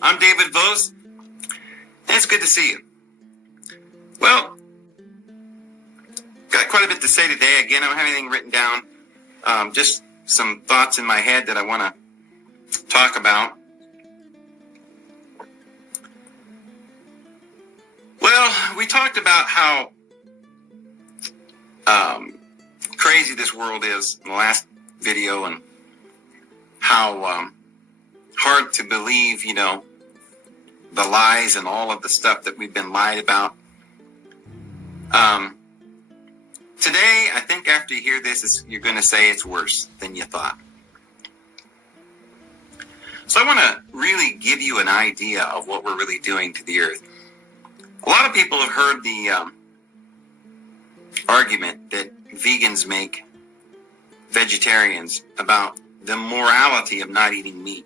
Hello, I'm David Vos, and it's good to see you. Well, got quite a bit to say today. Again, I don't have anything written down, just some thoughts in my head that I want to talk about. Well, we talked about how crazy this world is in the last video, and how hard to believe, the lies and all of the stuff that we've been lied about. Today, I think after you hear this, you're going to say it's worse than you thought. So I want to really give you an idea of what we're really doing to the earth. A lot of people have heard the argument that vegans make vegetarians about the morality of not eating meat.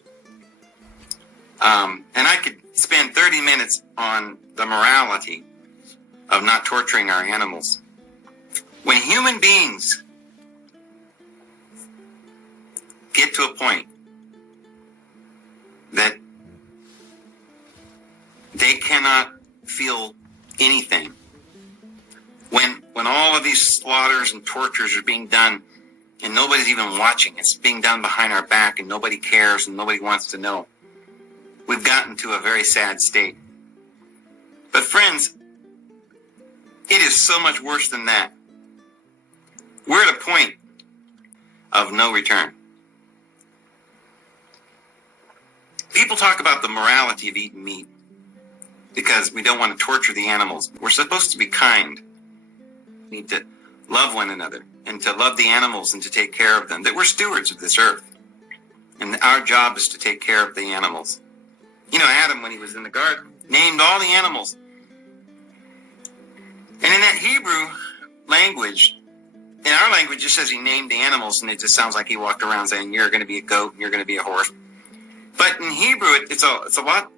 And I could spend 30 minutes on the morality of not torturing our animals. When human beings get to a point that they cannot feel anything, when all of these slaughters and tortures are being done and nobody's even watching, it's being done behind our back and nobody cares and nobody wants to know, we've gotten to a very sad state. But friends, it is so much worse than that. We're at a point of no return. People talk about the morality of eating meat because we don't want to torture the animals. We're supposed to be kind. We need to love one another and to love the animals and to take care of them. That we're stewards of this earth. And our job is to take care of the animals. Adam, when he was in the garden, named all the animals. And in that Hebrew language, in our language, it says he named the animals, and it just sounds like he walked around saying, you're going to be a goat and you're going to be a horse. But in Hebrew, it's a lot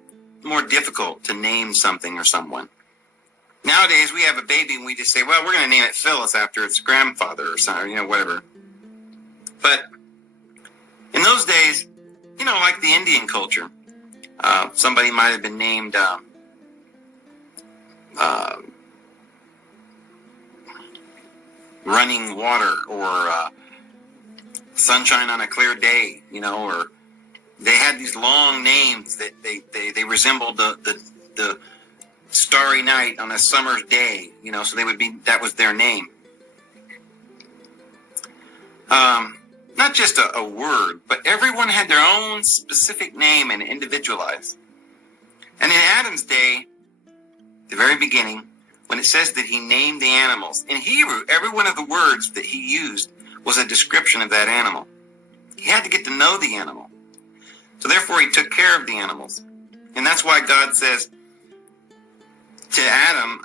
more difficult to name something or someone. Nowadays, we have a baby and we just say, well, we're going to name it Phyllis after its grandfather or something, whatever. But in those days, like the Indian culture, somebody might have been named Running Water or Sunshine on a Clear Day, or they had these long names that they resembled the starry night on a summer's day, so that was their name. Not just a word, but everyone had their own specific name and individualized. And in Adam's day, the very beginning, when it says that he named the animals, in Hebrew, every one of the words that he used was a description of that animal. He had to get to know the animal. So therefore, he took care of the animals. And that's why God says to Adam,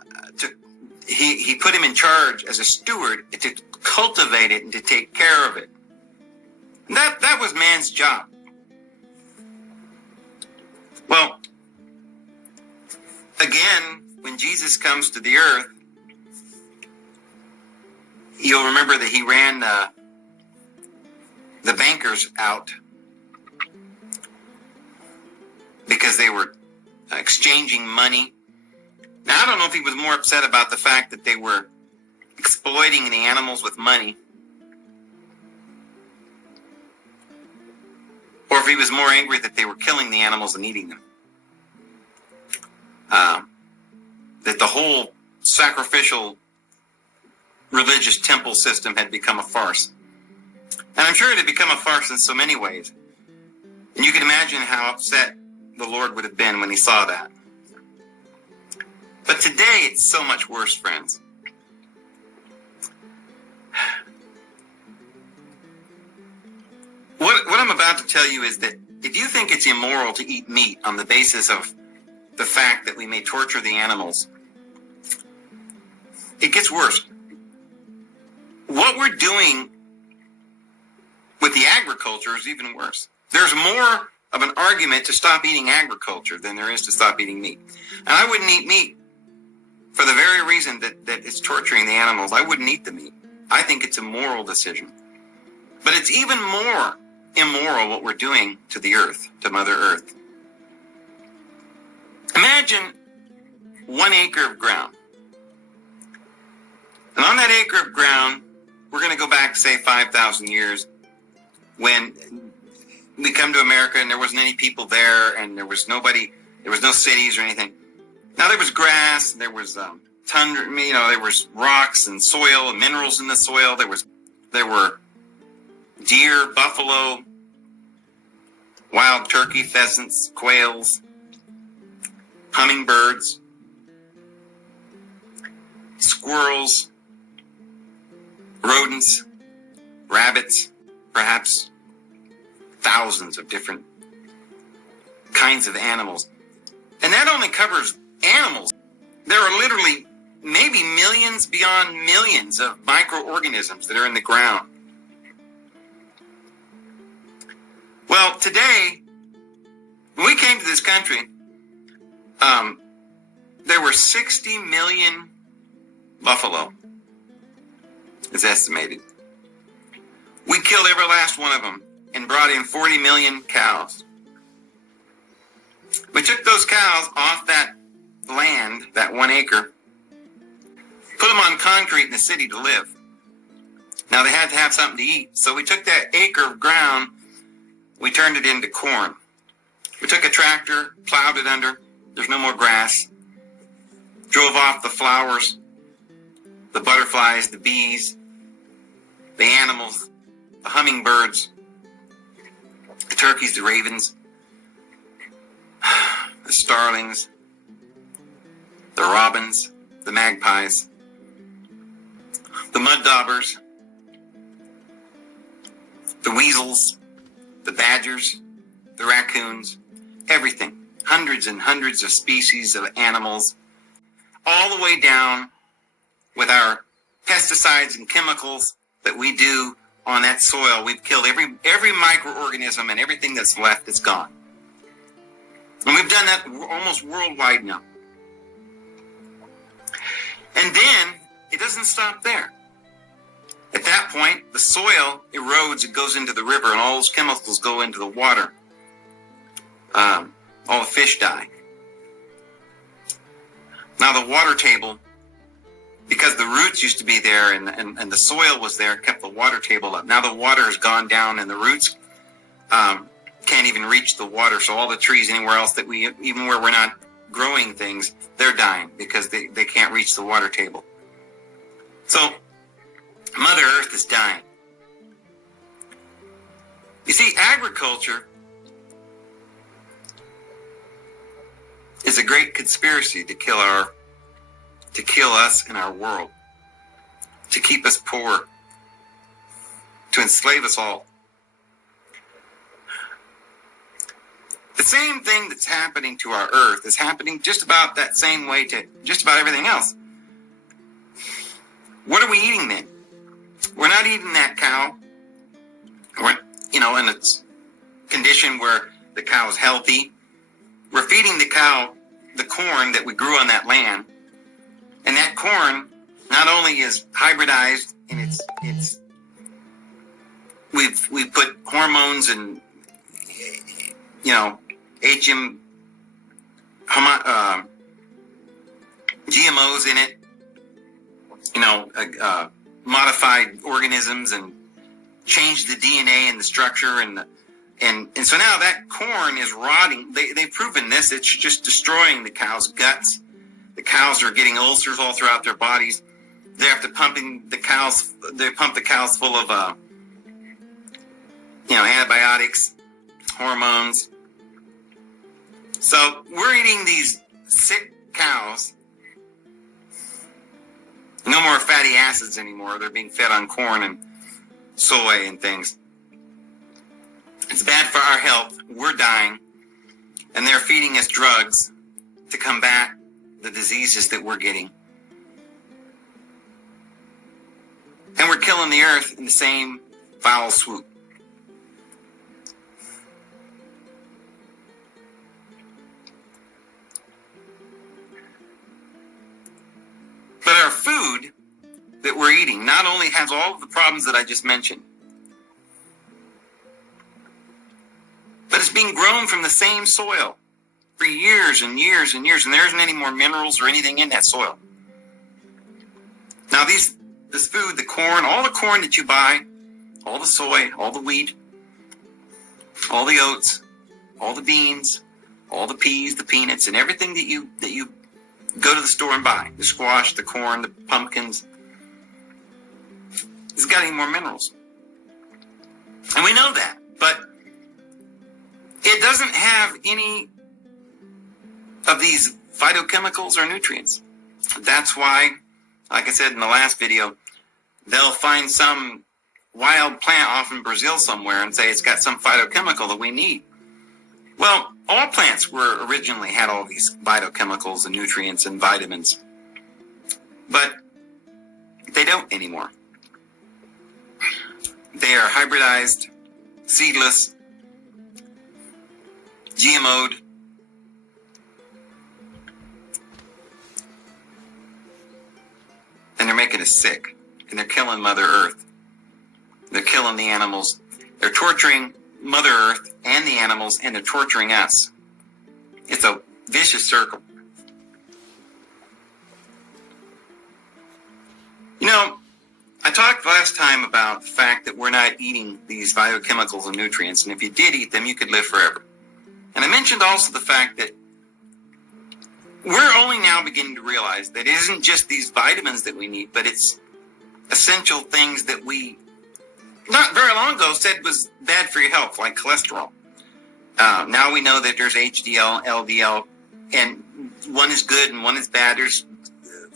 he put him in charge as a steward to cultivate it and to take care of it. And that was man's job. Well, again, when Jesus comes to the earth, you'll remember that he ran the bankers out because they were exchanging money. Now, I don't know if he was more upset about the fact that they were exploiting the animals with money, or if he was more angry that they were killing the animals and eating them. That the whole sacrificial religious temple system had become a farce. And I'm sure it had become a farce in so many ways. And you can imagine how upset the Lord would have been when he saw that. But today, it's so much worse, friends. What I'm about to tell you is that if you think it's immoral to eat meat on the basis of the fact that we may torture the animals, it gets worse. What we're doing with the agriculture is even worse. There's more of an argument to stop eating agriculture than there is to stop eating meat. And I wouldn't eat meat for the very reason that it's torturing the animals. I wouldn't eat the meat. I think it's a moral decision. But it's even more immoral what we're doing to the earth, to Mother Earth. imagine 1 acre of ground. And on that acre of ground, we're going to go back, say, 5,000 years, when we come to America and there wasn't any people there, and there was no cities or anything. Now there was grass, there was tundra, there was rocks and soil and minerals in the soil. There were deer, buffalo, wild turkey, pheasants, quails, hummingbirds, squirrels, rodents, rabbits, perhaps thousands of different kinds of animals. And that only covers animals. There are literally maybe millions beyond millions of microorganisms that are in the ground. Well, today, when we came to this country, there were 60 million buffalo, it's estimated. We killed every last one of them and brought in 40 million cows. We took those cows off that land, that 1 acre, put them on concrete in the city to live. Now they had to have something to eat, so we took that acre of ground, we turned it into corn. We took a tractor, plowed it under, there's no more grass, drove off the flowers, the butterflies, the bees, the animals, the hummingbirds, the turkeys, the ravens, the starlings, the robins, the magpies, the mud daubers, the weasels, the badgers, the raccoons, everything. Hundreds and hundreds of species of animals, all the way down with our pesticides and chemicals that we do on that soil. We've killed every microorganism, and everything that's left is gone. And we've done that almost worldwide now. And then it doesn't stop there. At that point, the soil erodes, it goes into the river, and all those chemicals go into the water. All the fish die. Now the water table, because the roots used to be there and the soil was there, kept the water table up. Now the water has gone down and the roots can't even reach the water. So all the trees anywhere else even where we're not growing things, they're dying because they can't reach the water table. So Mother Earth is dying. You see, agriculture is a great conspiracy to kill us and our world, to keep us poor, to enslave us all. The same thing that's happening to our earth is happening just about that same way to just about everything else. What are we eating then? We're not eating that cow, in its condition where the cow is healthy. We're feeding the cow the corn that we grew on that land. And that corn not only is hybridized and we've put hormones and GMOs in it, modified organisms, and changed the DNA and the structure and so now that corn is rotting. They've proven this. It's just destroying the cow's guts. The cows are getting ulcers all throughout their bodies. They have to pump the cows full of antibiotics, hormones. So we're eating these sick cows. No more fatty acids anymore. They're being fed on corn and soy and things. It's bad for our health. We're dying. And they're feeding us drugs to combat the diseases that we're getting. And we're killing the earth in the same foul swoop. But our food that we're eating not only has all of the problems that I just mentioned, but it's being grown from the same soil, for years and years and years, and there isn't any more minerals or anything in that soil. Now this food, the corn, all the corn that you buy, all the soy, all the wheat, all the oats, all the beans, all the peas, the peanuts, and everything that you go to the store and buy, the squash, the corn, the pumpkins, it's got any more minerals. And we know that, but it doesn't have any of these phytochemicals or nutrients. That's why, like I said in the last video, they'll find some wild plant off in Brazil somewhere and say it's got some phytochemical that we need. Well, all plants were originally had all these phytochemicals and nutrients and vitamins, but they don't anymore. They are hybridized, seedless, GMO'd, and they're making us sick, and they're killing Mother Earth. They're killing the animals. They're torturing Mother Earth and the animals, and they're torturing us. It's a vicious circle. You know, I talked last time about the fact that we're not eating these biochemicals and nutrients, and if you did eat them, you could live forever. And I mentioned also the fact that we're only now beginning to realize that it isn't just these vitamins that we need, but it's essential things that we, not very long ago, said was bad for your health, like cholesterol. Now we know that there's HDL, LDL, and one is good and one is bad. There's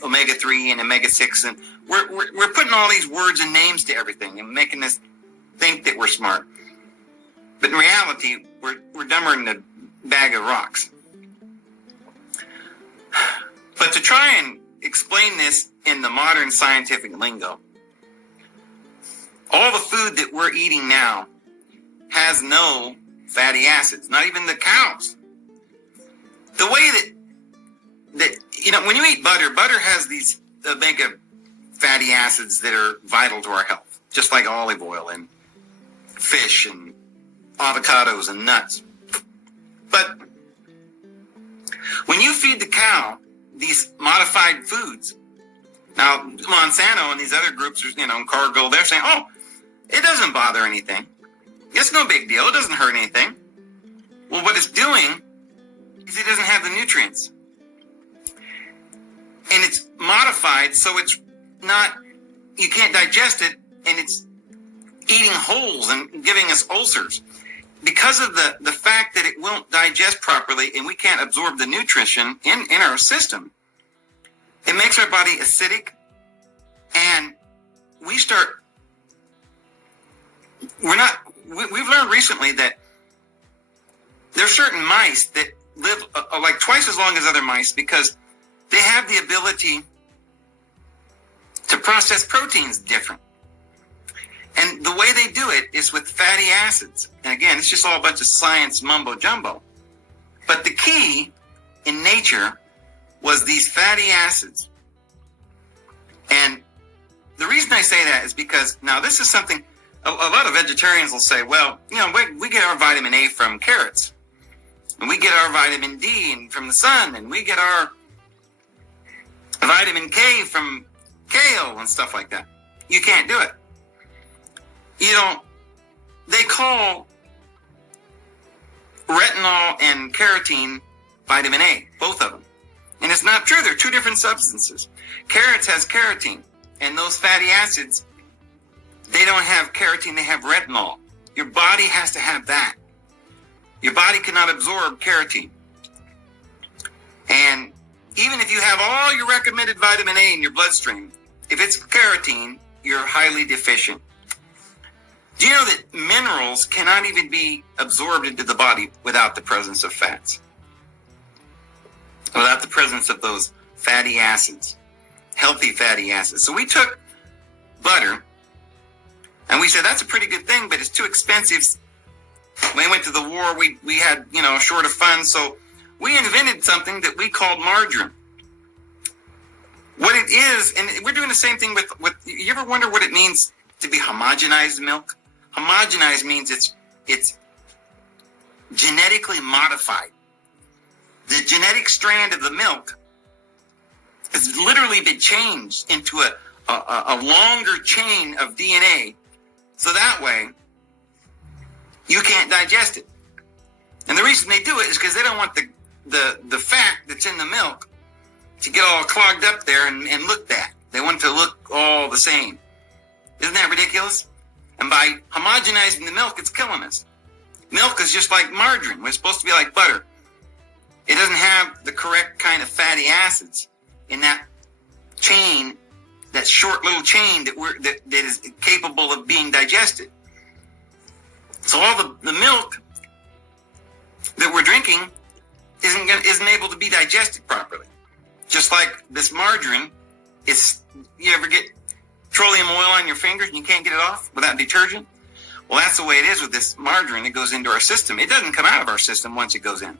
omega-3 and omega-6, and we're putting all these words and names to everything and making us think that we're smart. But in reality, we're dumber than a bag of rocks. But to try and explain this in the modern scientific lingo, all the food that we're eating now has no fatty acids, not even the cows. The way that you know, when you eat butter has these omega fatty acids that are vital to our health, just like olive oil and fish and avocados and nuts. But when you feed the cow these modified foods, now Monsanto and these other groups, you know, Cargill, they're saying, oh, it doesn't bother anything. It's no big deal. It doesn't hurt anything. Well, what it's doing is it doesn't have the nutrients. And it's modified so it's not, you can't digest it, and it's eating holes and giving us ulcers. Because of the fact that it won't digest properly and we can't absorb the nutrition in our system, it makes our body acidic, and we've learned recently that there are certain mice that live like twice as long as other mice because they have the ability to process proteins different. And the way they do it is with fatty acids. And again, it's just all a bunch of science mumbo jumbo. But the key in nature was these fatty acids. And the reason I say that is because, now this is something, a lot of vegetarians will say, well, you know, we get our vitamin A from carrots. And we get our vitamin D from the sun. And we get our vitamin K from kale and stuff like that. You can't do it. You know, they call retinol and carotene vitamin A, both of them. And it's not true. They're two different substances. Carrots has carotene, and those fatty acids, they don't have carotene, they have retinol. Your body has to have that. Your body cannot absorb carotene. And even if you have all your recommended vitamin A in your bloodstream, if it's carotene, you're highly deficient. Do you know that minerals cannot even be absorbed into the body without the presence of fats? Without the presence of those fatty acids, healthy fatty acids. So we took butter and we said, that's a pretty good thing, but it's too expensive. When we went to the war, we had, you know, short of funds. So we invented something that we called margarine. What it is, and we're doing the same thing with you ever wonder what it means to be homogenized milk? Homogenized means it's genetically modified. the genetic strand of the milk has literally been changed into a longer chain of DNA, so that way you can't digest it. And the reason they do it is because they don't want the fat that's in the milk to get all clogged up there and look bad. They want it to look all the same. Isn't that ridiculous? And by homogenizing the milk, it's killing us. Milk is just like margarine. We're supposed to be like butter. It doesn't have the correct kind of fatty acids in that chain, that short little chain that is capable of being digested. So all the milk that we're drinking isn't able to be digested properly. Just like this margarine is, you ever get petroleum oil on your fingers and you can't get it off without detergent? Well, that's the way it is with this margarine that goes into our system. It doesn't come out of our system once it goes in,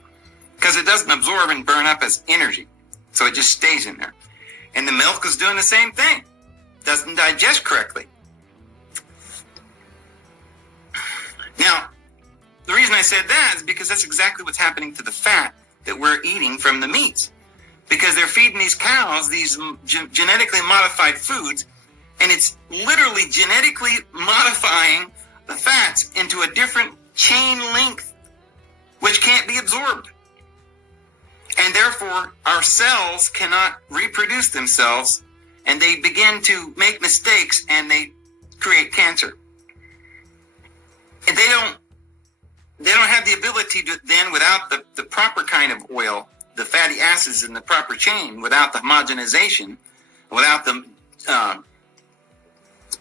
because it doesn't absorb and burn up as energy. So it just stays in there. And the milk is doing the same thing. Doesn't digest correctly. Now, the reason I said that is because that's exactly what's happening to the fat that we're eating from the meats. Because they're feeding these cows these genetically modified foods, and it's literally genetically modifying the fats into a different chain length, which can't be absorbed. And therefore, our cells cannot reproduce themselves, and they begin to make mistakes, and they create cancer. And they don't have the ability to then, without the proper kind of oil, the fatty acids in the proper chain, without the homogenization, without the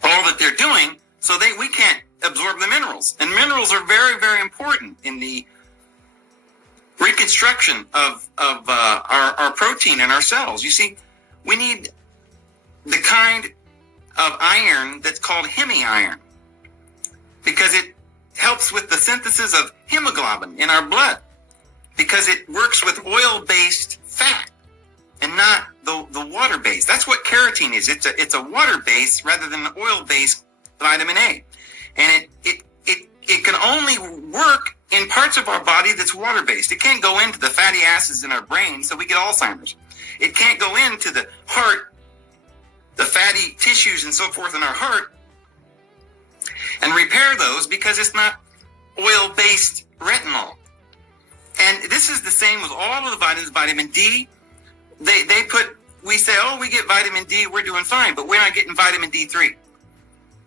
all that they're doing, so we can't absorb the minerals. And minerals are very, very important in the reconstruction of our protein in our cells. You see, we need the kind of iron that's called hemi-iron, because it helps with the synthesis of hemoglobin in our blood, because it works with oil-based fat and not the water-based. That's what carotene is. It's a water-based rather than an oil-based vitamin A. And it can only work in parts of our body that's water-based. It can't go into the fatty acids in our brain, so we get Alzheimer's. It can't go into the heart, the fatty tissues and so forth in our heart, and repair those, because it's not oil-based retinol. And this is the same with all of the vitamins. Vitamin D, we say, oh, we get vitamin D, we're doing fine, but we're not getting vitamin D3,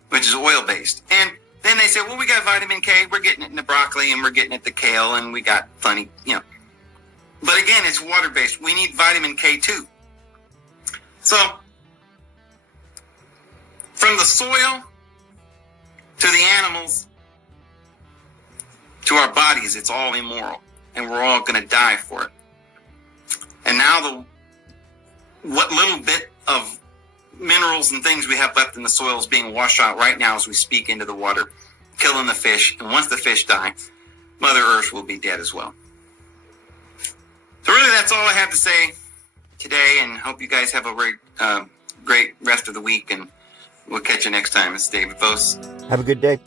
which is oil-based. And then they say, well, we got vitamin K, we're getting it in the broccoli, and we're getting it in the kale, and we got plenty, But again, it's water-based. We need vitamin K too. So, from the soil to the animals to our bodies, it's all immoral, and we're all going to die for it. And now what little bit of minerals and things we have left in the soil is being washed out right now as we speak into the water, killing the fish. And once the fish die, Mother Earth will be dead as well. So really, that's all I have to say today, and hope you guys have a very great rest of the week, and we'll catch you next time. It's David Vos. Have a good day.